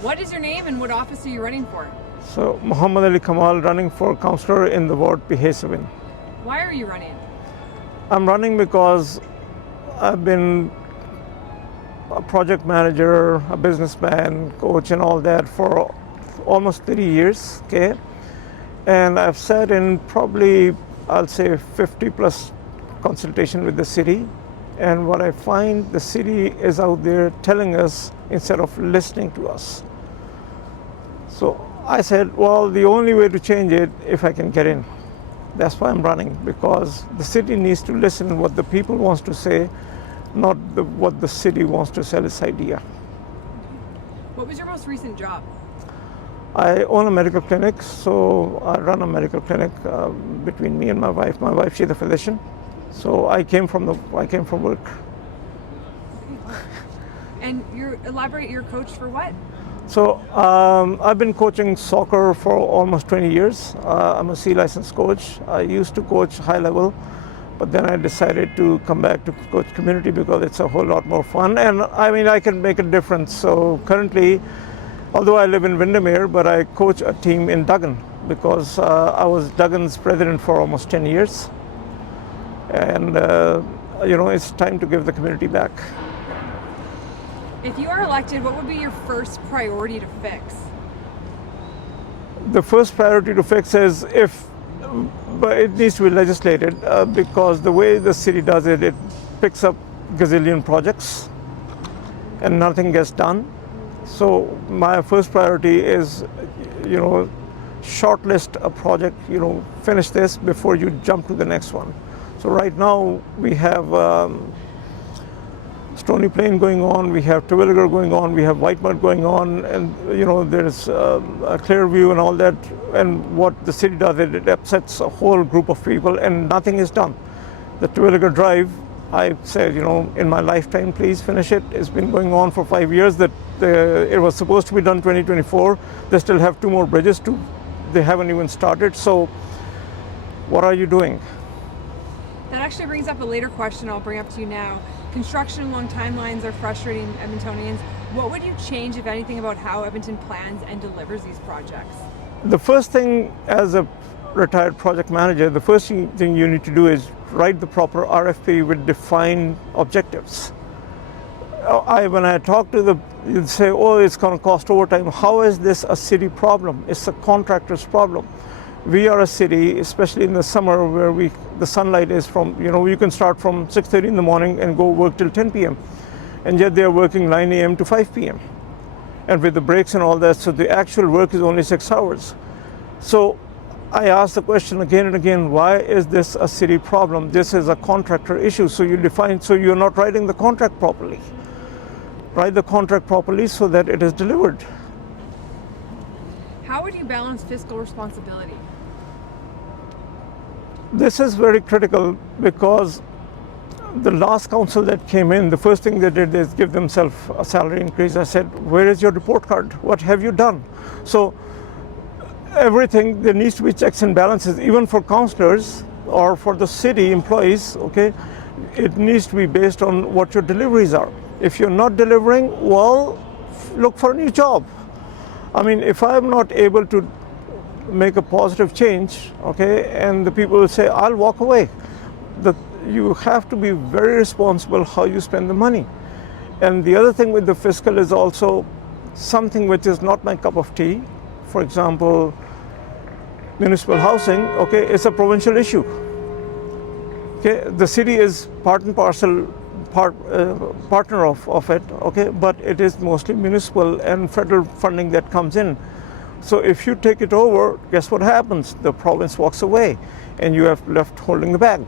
What is your name and what office are you running for? So, Mohammad KAMAL, running for councillor in the ward Pihêsiwin. Why are you running? I'm running because I've been a project manager, a businessman, coach and all that for almost 30 years, okay? And I've sat in probably, I'll say 50 plus consultation with the city. And what I find, the city is out there telling us instead of listening to us. So I said, well, the only way to change it, if I can get in. That's why I'm running, because the city needs to listen what the people wants to say, not what the city wants to sell its idea. What was your most recent job? I own a medical clinic, so I run a medical clinic between me and my wife. My wife, she's a physician, so I came from work. And elaborate, you're coached for what? So I've been coaching soccer for almost 20 years. I'm a C license coach. I used to coach high level, but then I decided to come back to coach community because it's a whole lot more fun. And I mean, I can make a difference. So currently, although I live in Windermere, but I coach a team in Duggan because I was Duggan's president for almost 10 years. And it's time to give the community back. If you are elected, what would be your first priority to fix? The first priority to fix is but it needs to be legislated because the way the city does it, it picks up gazillion projects and nothing gets done. So my first priority is, shortlist a project, finish this before you jump to the next one. So right now we have Stony Plain going on, we have Terwilliger going on, we have White Mud going on, and there's a Clearview and all that. And what the city does, it upsets a whole group of people, and nothing is done. The Terwilliger Drive, I said, in my lifetime, please finish it. It's been going on for 5 years. That it was supposed to be done 2024. They still have 2 more bridges they haven't even started. So, what are you doing? That actually brings up a later question I'll bring up to you now. Construction along timelines are frustrating Edmontonians. What would you change, if anything, about how Edmonton plans and delivers these projects? The first thing, as a retired project manager, the first thing you need to do is write the proper RFP with defined objectives. When I talk to you'd say, oh, it's going to cost overtime. How is this a city problem? It's a contractor's problem. We are a city, especially in the summer, where the sunlight is from, you can start from 6:30 in the morning and go work till 10 p.m. And yet they're working 9 a.m. to 5 p.m. And with the breaks and all that, so the actual work is only 6 hours. So I ask the question again and again, why is this a city problem? This is a contractor issue. So you're not writing the contract properly. Write the contract properly so that it is delivered. How would you balance fiscal responsibility? This is very critical because the last council that came in, the first thing they did is give themselves a salary increase. I said, where is your report card? What have you done? So everything, there needs to be checks and balances, even for councillors or for the city employees, okay? It needs to be based on what your deliveries are. If you're not delivering, well, look for a new job. I mean, if I'm not able to make a positive change, okay, and the people will say, I'll walk away. You have to be very responsible how you spend the money. And the other thing with the fiscal is also something which is not my cup of tea. For example, municipal housing, okay, it's a provincial issue. Okay, the city is part and parcel partner of it, okay, but it is mostly municipal and federal funding that comes in. So if you take it over, guess what happens? The province walks away and you have left holding the bag.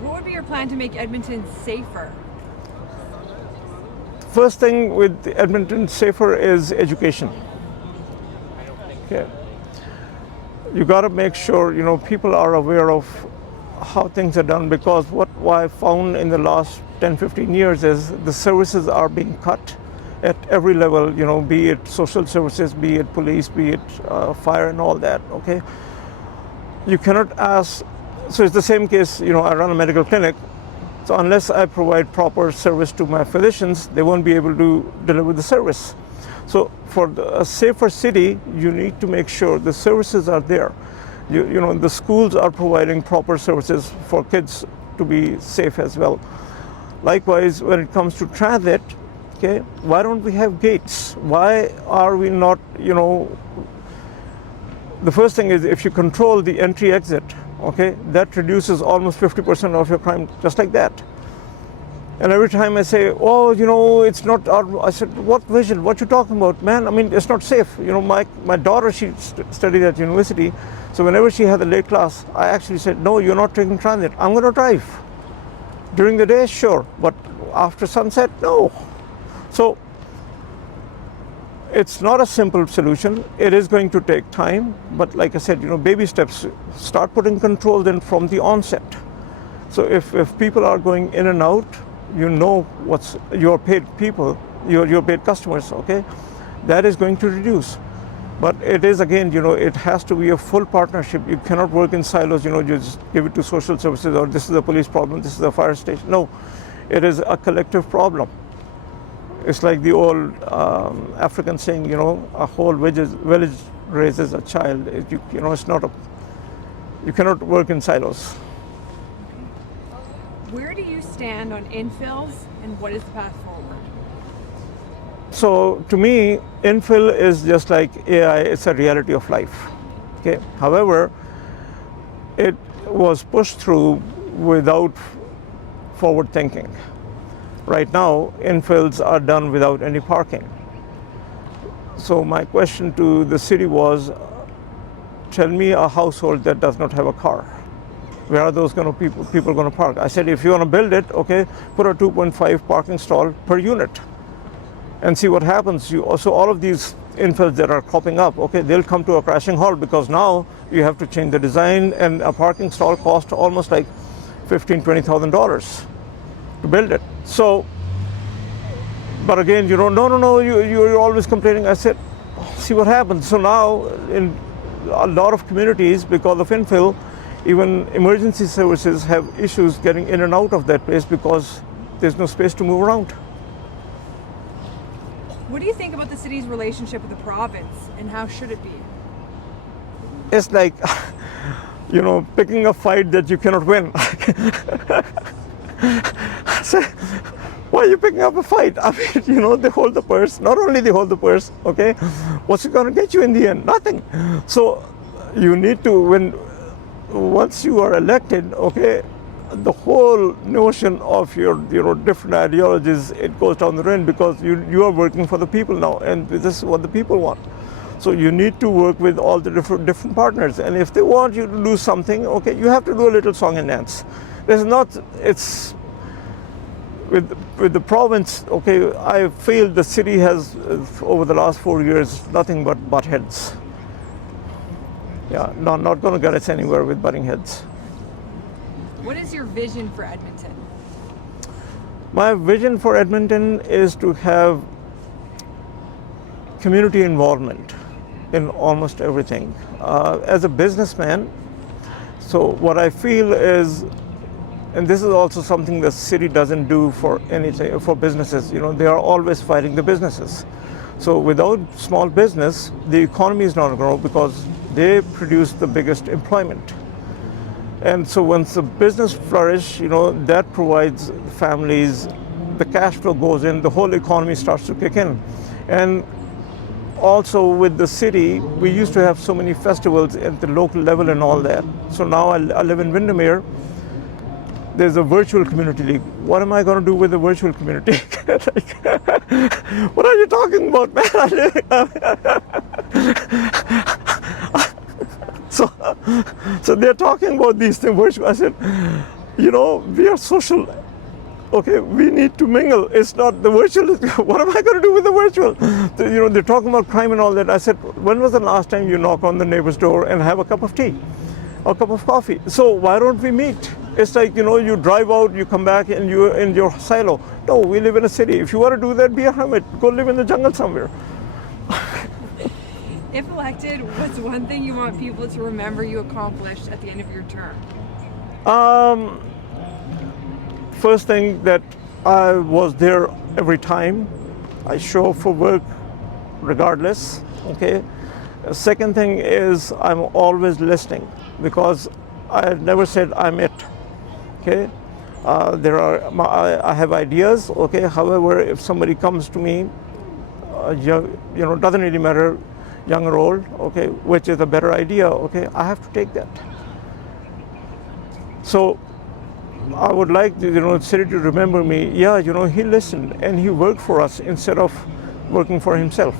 What would be your plan to make Edmonton safer? First thing with Edmonton safer is education. Okay. You got to make sure, people are aware of how things are done, because what I found in the last 10-15 years is the services are being cut at every level, be it social services, be it police, be it fire and all that, okay? You cannot ask, so it's the same case, I run a medical clinic. So unless I provide proper service to my physicians, they won't be able to deliver the service. So for a safer city, you need to make sure the services are there. You know, the schools are providing proper services for kids to be safe as well. Likewise, when it comes to transit, okay, why don't we have gates? Why are we not, you know, the first thing is if you control the entry exit, okay, that reduces almost 50% of your crime just like that. And every time I say, oh, you know, it's not our, I said, what vision? What you talking about, man? I mean, it's not safe. You know, my daughter, she studied at university. So whenever she had a late class, I actually said, no, you're not taking transit. I'm going to drive. During the day, sure. But after sunset, no. So it's not a simple solution. It is going to take time. But like I said, you know, baby steps. Start putting control then from the onset. So if people are going in and out, you know what's your paid people, your paid customers, okay? That is going to reduce. But it is, again, you know, it has to be a full partnership. You cannot work in silos, you know, you just give it to social services or this is a police problem, this is a fire station. No, it is a collective problem. It's like the old African saying, you know, a whole village raises a child. You know, it's not you cannot work in silos. Where do you stand on infills and what is the path forward? So to me, infill is just like AI, it's a reality of life. Okay. However, it was pushed through without forward thinking. Right now, infills are done without any parking. So my question to the city was, tell me a household that does not have a car. Where are those people going to park? I said, if you want to build it, okay, put a 2.5 parking stall per unit and see what happens. So all of these infills that are cropping up, okay, they'll come to a crashing halt because now you have to change the design and a parking stall costs almost like $15,000, $20,000 to build it. So, but again, you know, no, you're always complaining. I said, see what happens. So now in a lot of communities, because of infill, even emergency services have issues getting in and out of that place because there's no space to move around. What do you think about the city's relationship with the province and how should it be? It's like, you know, picking a fight that you cannot win. So, why are you picking up a fight? I mean, you know, they hold the purse. Not only they hold the purse, okay, what's it going to get you in the end? Nothing. So you need to, once you are elected, okay, the whole notion of your, you know, different ideologies, it goes down the drain because you are working for the people now, and this is what the people want. So you need to work with all the different partners, and if they want you to do something, okay, you have to do a little song and dance. There's not, it's with the province, okay, I feel the city has over the last 4 years nothing but butt heads. Yeah, not going to get us anywhere with butting heads. What is your vision for Edmonton? My vision for Edmonton is to have community involvement in almost everything. As a businessman, so what I feel is, and this is also something the city doesn't do for anything, for businesses, you know, they are always fighting the businesses. So without small business, the economy is not going to grow because they produce the biggest employment. And so once the business flourish, you know, that provides families, the cash flow goes in, the whole economy starts to kick in. And also with the city, we used to have so many festivals at the local level and all that. So now I live in Windermere. There's a virtual community league. What am I going to do with the virtual community? Like, what are you talking about, man? So they're talking about these things virtual. I said, you know, we are social. Okay, we need to mingle. It's not the virtual. What am I going to do with the virtual? You know, they're talking about crime and all that. I said, when was the last time you knock on the neighbor's door and have a cup of tea or a cup of coffee? So why don't we meet? It's like, you know, you drive out, you come back and you're in your silo. No, we live in a city. If you want to do that, be a hermit. Go live in the jungle somewhere. If elected, what's one thing you want people to remember you accomplished at the end of your term? first thing that I was there every time. I show up for work regardless. Okay. Second thing is I'm always listening, because I never said I'm it. Okay. I have ideas. Okay. However, if somebody comes to me, doesn't really matter, young or old, okay, which is a better idea, okay, I have to take that. So I would like the city to remember me. Yeah, he listened and he worked for us instead of working for himself.